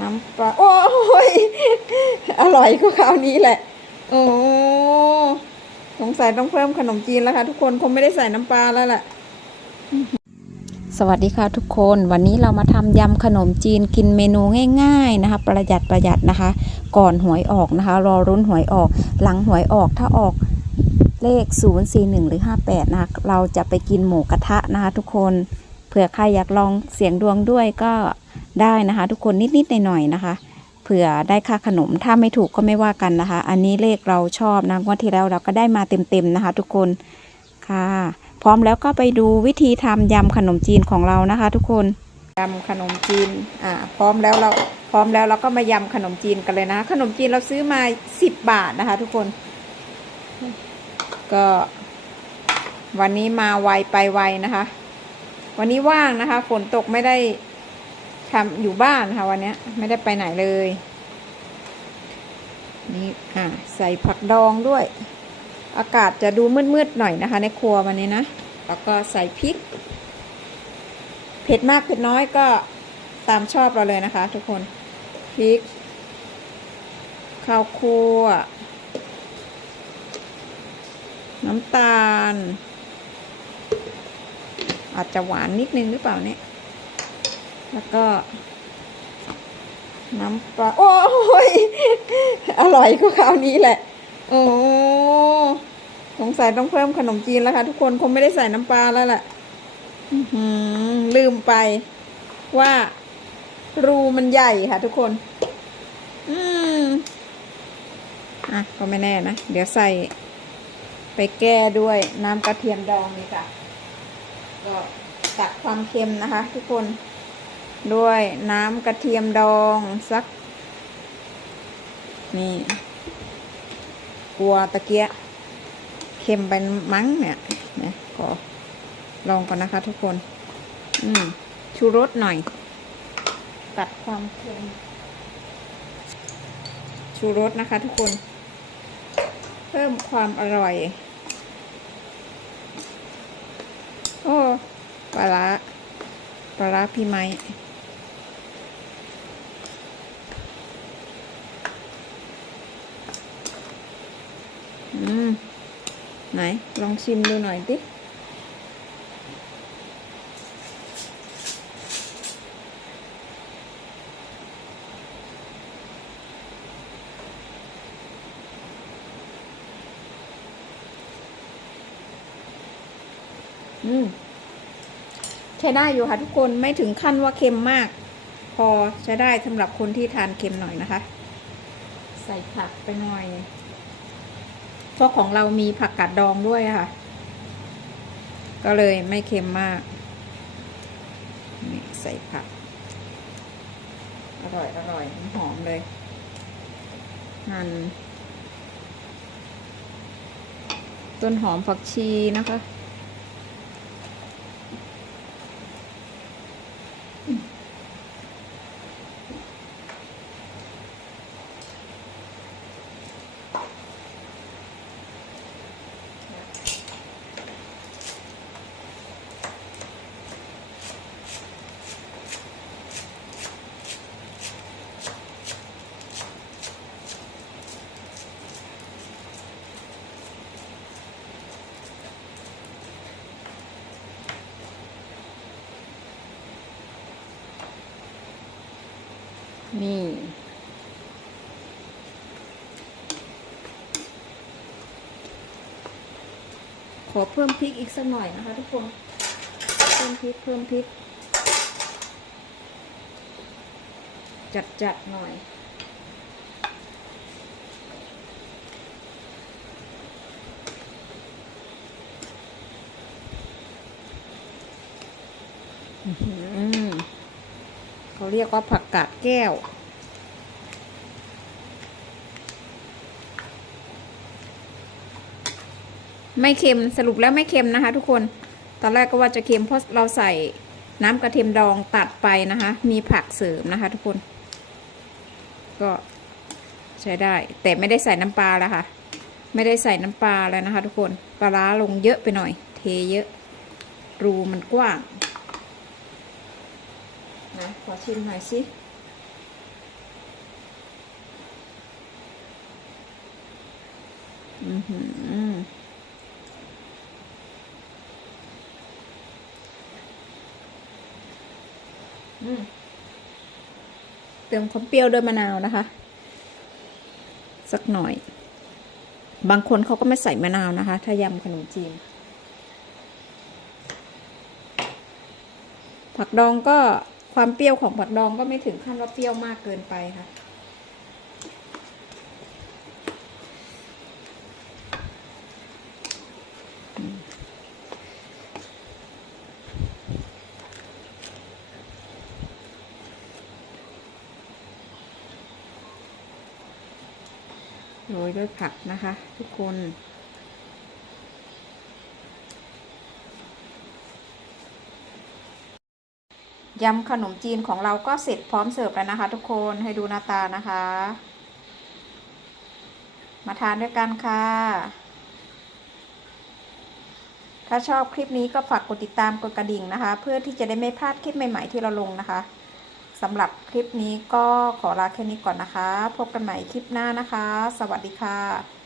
น้ำปลา โอ้ย อร่อยก็คราวนี้แหละ โอ้สงสัยต้องเพิ่มขนมจีนแล้วค่ะ ทุกคนคงไม่ได้ใส่น้ำปลาแล้วแหละสวัสดีค่ะทุกคนวันนี้เรามาทำยำขนมจีนกินเมนูง่าย ๆนะคะ ประหยัดประหยัดนะคะ ก่อนหวยออกนะคะ รอรุ้นหวยออก หลังหวยออกถ้าออกเลข 041 หรือ 58 นะคะเราจะไปกินหมูกระทะนะคะทุกคนเผื่อใครอยากลองเสียงดวงด้วยก็ ได้นะคะ ทุกคนนิดๆหน่อยๆนะคะ เผื่อได้ค่าขนมถ้าไม่ถูกก็ไม่ว่ากันนะคะ อันนี้เลขเราชอบนะงวันที่แล้วเราก็ได้มาเต็มๆนะคะ ทุกคนค่ะ พร้อมแล้วก็ไปดูวิธีทำยำขนมจีนของเรานะคะ ทุกคนยำขนมจีนอ่าพร้อมแล้วเราพร้อมแล้วเราก็มายำขนมจีนกันเลยนะ ขนมจีนเราซื้อมา10บาทนะคะ ทุกคน ก็วันนี้มาไวไปไวนะคะ วันนี้ว่างนะคะ ฝนตกไม่ได้ ทำอยู่บ้านค่ะวันนี้ไม่ได้ไปไหนเลย นี่อ่าใส่ผักดองด้วย อากาศจะดูมืดๆหน่อยนะคะ ในครัววันนี้นะ แล้วก็ใส่พริก เผ็ดมากเผ็ดน้อยก็ตามชอบเราเลยนะคะ ทุกคนพริก ข้าวคั่ว น้ำตาล อาจจะหวานนิดนึงหรือเปล่าเนี่ย แล้วก็ น้ำปลา โอ้ย อร่อยก็คราวนี้แหละ โอ้สงสัยต้องเพิ่มขนมจีนแล้วค่ะ ทุกคนคงไม่ได้ใส่น้ำปลาแล้วแหละลืมไปว่า รูมันใหญ่ค่ะ ทุกคน อืมอะ ก็ไม่แน่นะ เดี๋ยวใส่ไปแก้ด้วยน้ำกระเทียมดองนี่ค่ะ ก็ตัดความเค็มนะคะ ทุกคน ด้วยน้ำกระเทียมดองสัก นี่ กลัวตะเกียเค็มไปมั้งเนี่ยนะขอลองก่อนนะคะทุกคน อืม ชูรสหน่อย ตัดความเค็ม ชูรสนะคะทุกคน เพิ่มความอร่อย โอ้ปลาปลาร้าพี่ไม้ อืม ไหน ลองชิมดูหน่อยดิอืมใช้ได้อยู่ค่ะทุกคนไม่ถึงขั้นว่าเค็มมาก พอใช้ได้สำหรับคนที่ทานเค็มหน่อยนะคะ ใส่ผักไปหน่อย เพราะของเรามีผักกาดดองด้วยค่ะ ก็เลยไม่เค็มมาก นี่ใส่ผัก อร่อยอร่อยหอมเลยหั่นต้นหอมผักชีนะคะ นี่ ขอเพิ่มพริกอีกสักหน่อยนะคะทุกคน เพิ่มพริกเพิ่มพริก จัดจัดหน่อยเขาเรียกว่าผักกาดแก้ว ไม่เค็มสรุปแล้วไม่เค็มนะคะ ทุกคน ตอนแรกก็ว่าจะเค็มเพราะเราใส่น้ำกระเทียมดองตัดไปนะคะ มีผักเสริมนะคะ ทุกคน ก็ใช้ได้ แต่ไม่ได้ใส่น้ำปลาแล้วค่ะ ไม่ได้ใส่น้ำปลาแล้วนะคะ ทุกคนปลาร้าลงเยอะไปหน่อย เทเยอะ รูมันกว้างนะขอชิมหน่อยสิอือหือ เติมความเปรี้ยวด้วยมะนาวนะคะ สักหน่อย บางคนเขาก็ไม่ใส่มะนาวนะคะ ถ้ายำขนมจีน ผักดองก็ความเปรี้ยวของผักดองก็ไม่ถึงขั้นว่าเปรี้ยวมากเกินไปค่ะ โรยด้วยผักนะคะ ทุกคน ยำขนมจีนของเราก็เสร็จพร้อมเสิร์ฟแล้วนะคะ ทุกคนให้ดูหน้าตานะคะ มาทานด้วยกันค่ะ ถ้าชอบคลิปนี้ก็ฝากกดติดตามกดกระดิ่งนะคะ เพื่อที่จะได้ไม่พลาดคลิปใหม่ ๆ ที่เราลงนะคะ สำหรับคลิปนี้ก็ขอลาแค่นี้ก่อนนะคะ พบกันใหม่คลิปหน้านะคะ สวัสดีค่ะ